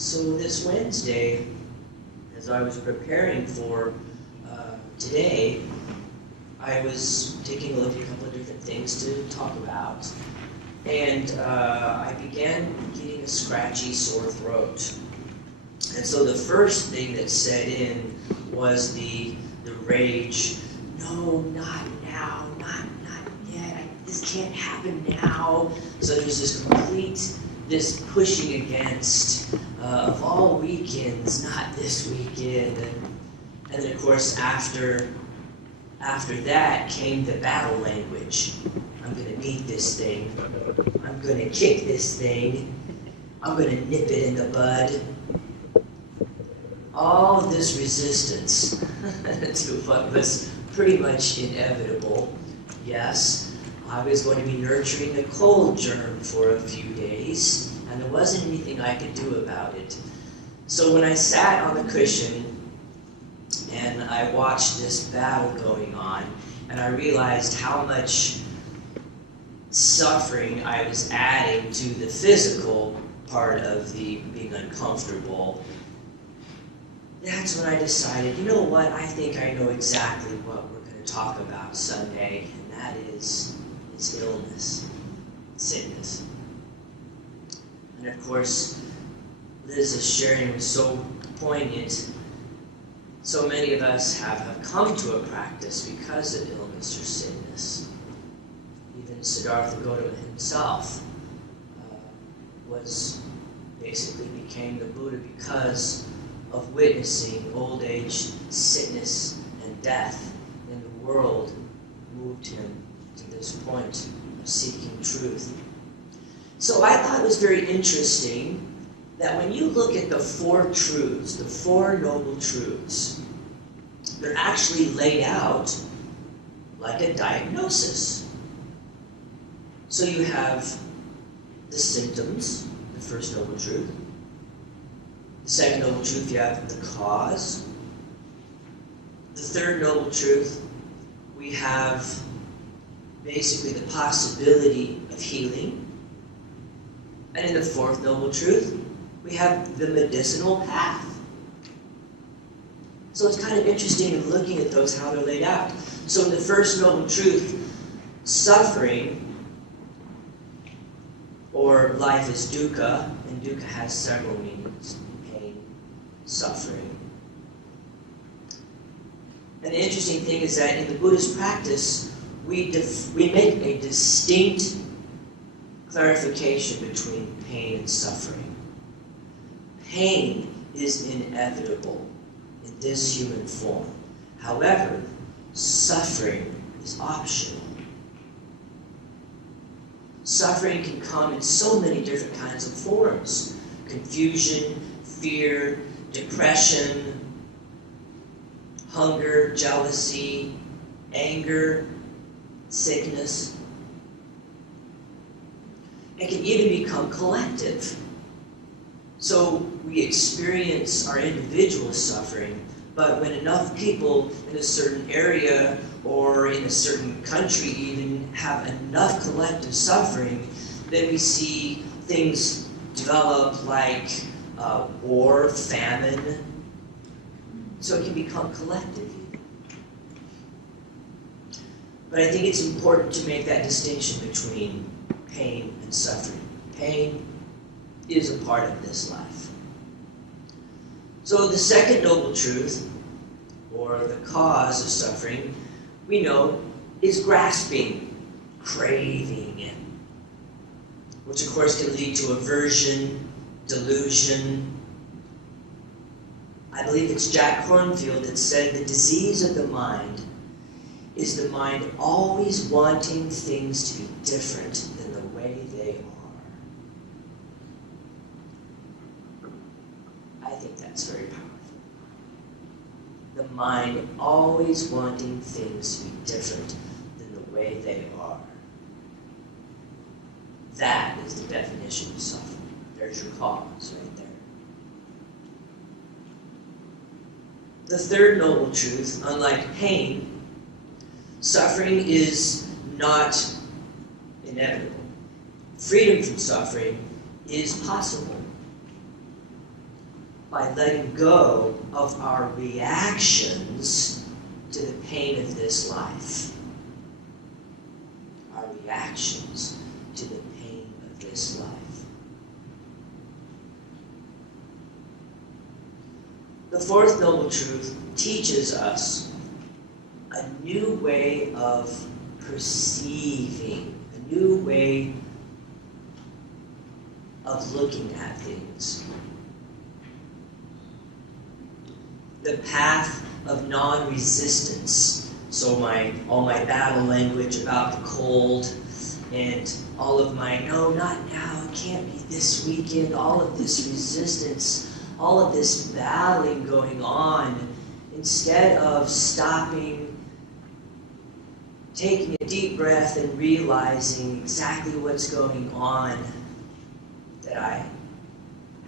So this Wednesday, as I was preparing for today, I was taking a look at a couple of different things to talk about. And I began getting a scratchy, sore throat. And so the first thing that set in was the rage. No, not now, not yet. This can't happen now. So there's this pushing against of all weekends, not this weekend. And then of course after that came the battle language. I'm going to beat this thing. I'm going to kick this thing. I'm going to nip it in the bud. All of this resistance to what was pretty much inevitable. Yes, I was going to be nurturing a cold germ for a few days, and there wasn't anything I could do about it. So when I sat on the cushion and I watched this battle going on, and I realized how much suffering I was adding to the physical part of the being uncomfortable, that's when I decided, you know what, I think I know exactly what we're going to talk about Sunday, and that is illness, sickness. And of course, Liz's sharing was so poignant. So many of us have come to a practice because of illness or sickness. Even Siddhartha Gautama himself basically became the Buddha because of witnessing old age, sickness, and death in the world moved him to this point of seeking truth. So I thought it was very interesting that when you look at the four truths, the four noble truths, they're actually laid out like a diagnosis. So you have the symptoms, the first noble truth. The second noble truth, you have the cause. The third noble truth, we have basically the possibility of healing. And in the fourth noble truth, we have the medicinal path. So it's kind of interesting in looking at those, how they're laid out. So in the first noble truth, suffering, or life is dukkha, and dukkha has several meanings: pain, suffering. And the interesting thing is that in the Buddhist practice, we make a distinct clarification between pain and suffering. Pain is inevitable in this human form. However, suffering is optional. Suffering can come in so many different kinds of forms: confusion, fear, depression, hunger, jealousy, anger, sickness. It can even become collective. So we experience our individual suffering, but when enough people in a certain area or in a certain country even have enough collective suffering, then we see things develop like war, famine. So it can become collective. But I think it's important to make that distinction between pain and suffering. Pain is a part of this life. So the second noble truth, or the cause of suffering, we know is grasping, craving, which of course can lead to aversion, delusion. I believe it's Jack Kornfield that said the disease of the mind is the mind always wanting things to be different than the way they are. I think that's very powerful. The mind always wanting things to be different than the way they are. That is the definition of suffering. There's your cause right there. The third noble truth, unlike pain, suffering is not inevitable. Freedom from suffering is possible. by letting go of our reactions to the pain of this life. Our reactions to the pain of this life. The fourth noble truth teaches us a new way of perceiving, a new way of looking at things. The path of non-resistance. So all my battle language about the cold and all of my, no, not now, it can't be this weekend, all of this resistance, all of this battling going on, instead of stopping, taking a deep breath and realizing exactly what's going on, that I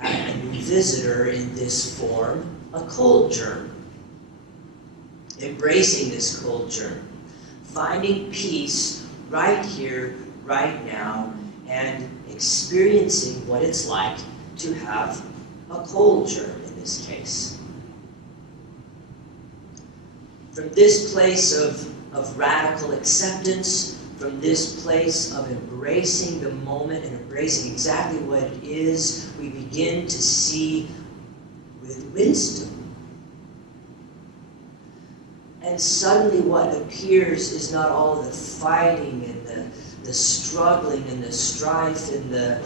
have a new visitor in this form, a cold germ. Embracing this cold germ. Finding peace right here, right now, and experiencing what it's like to have a cold germ in this case. From this place of radical acceptance, from this place of embracing the moment and embracing exactly what it is, we begin to see with wisdom. And suddenly what appears is not all of the fighting and the struggling and the strife and the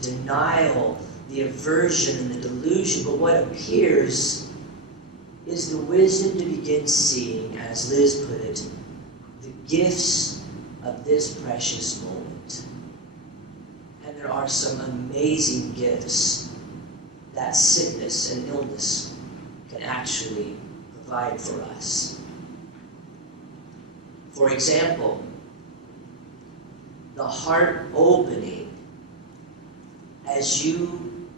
denial, the aversion and the delusion, but what appears is the wisdom to begin seeing, as Liz put it, the gifts of this precious moment. And there are some amazing gifts that sickness and illness can actually provide for us. For example, the heart opening as you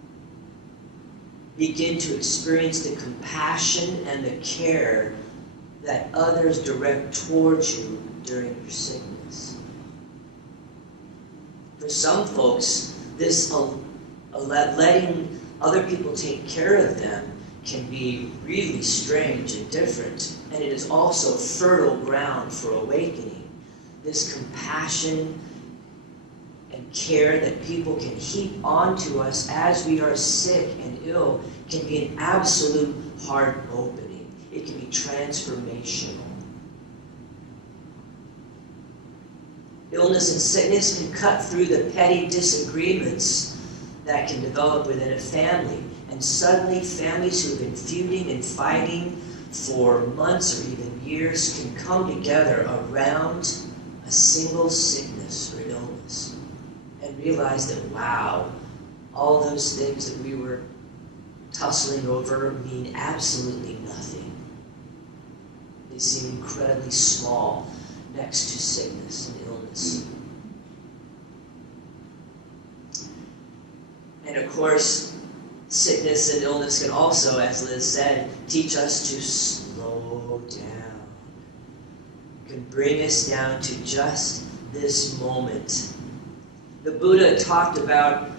begin to experience the compassion and the care that others direct towards you during your sickness. For some folks, this letting other people take care of them can be really strange and different, and it is also fertile ground for awakening. This compassion and care that people can heap onto us as we are sick and ill can be an absolute heart opening. It can be transformational. Illness and sickness can cut through the petty disagreements that can develop within a family. And suddenly families who have been feuding and fighting for months or even years can come together around a single sickness or illness and realize that, wow, all those things that we were tussling over mean absolutely nothing. They seem incredibly small next to sickness and illness. And of course, sickness and illness can also, as Liz said, teach us to slow down. It can bring us down to just this moment. The Buddha talked about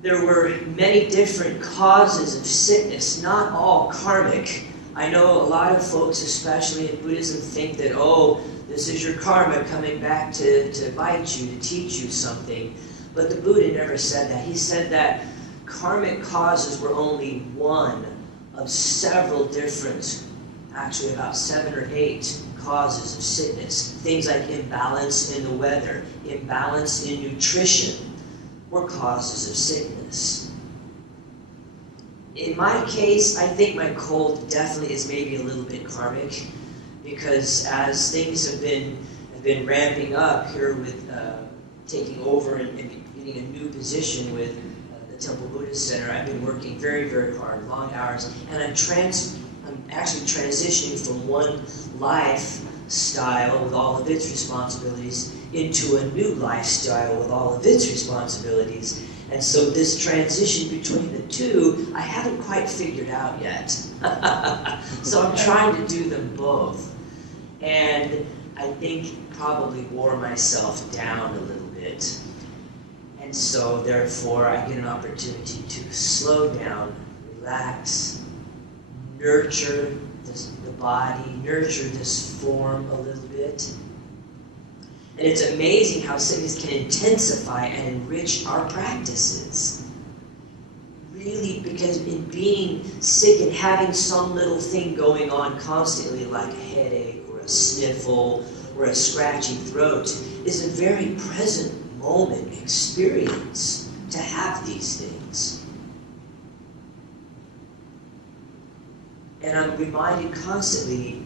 there were many different causes of sickness, not all karmic. I know a lot of folks, especially in Buddhism, think that, oh, this is your karma coming back to bite you, to teach you something. But the Buddha never said that. He said that karmic causes were only one of several different, actually about 7 or 8 causes of sickness. Things like imbalance in the weather, imbalance in nutrition were causes of sickness. In my case, I think my cold definitely is maybe a little bit karmic, because as things have been ramping up here with taking over and getting a new position with Temple Buddhist Center, I've been working very, very hard, long hours, and I'm actually transitioning from one lifestyle with all of its responsibilities into a new lifestyle with all of its responsibilities. And so this transition between the two, I haven't quite figured out yet. So I'm trying to do them both. And I think probably wore myself down a little bit. And so therefore I get an opportunity to slow down, relax, nurture the body, nurture this form a little bit. And it's amazing how sickness can intensify and enrich our practices. Really, because in being sick and having some little thing going on constantly, like a headache or a sniffle or a scratchy throat, is a very present moment experience to have these things. And I'm reminded constantly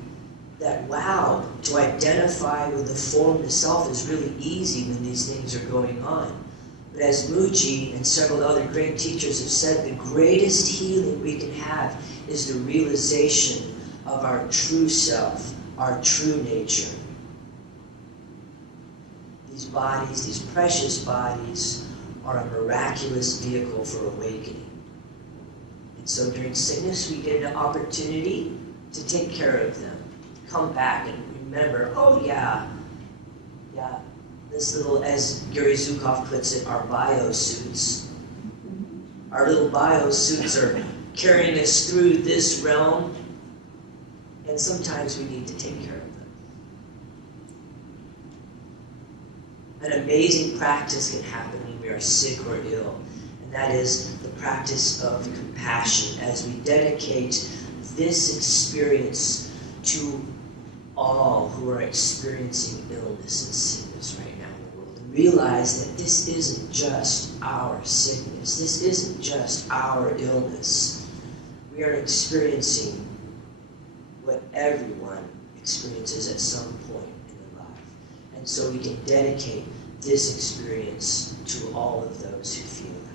that, wow, to identify with the form, the self, is really easy when these things are going on. But as Muji and several other great teachers have said, the greatest healing we can have is the realization of our true self, our true nature. These bodies, these precious bodies, are a miraculous vehicle for awakening. And so during sickness, we get an opportunity to take care of them. Come back and remember, oh yeah, this little, as Gary Zukov puts it, our biosuits. Our little biosuits are carrying us through this realm, and sometimes we need to take care of them. An amazing practice can happen when we are sick or ill, and that is the practice of compassion as we dedicate this experience to all who are experiencing illness and sickness right now in the world. And realize that this isn't just our sickness. This isn't just our illness. We are experiencing what everyone experiences at some point in their life. And so we can dedicate this experience to all of those who feel that.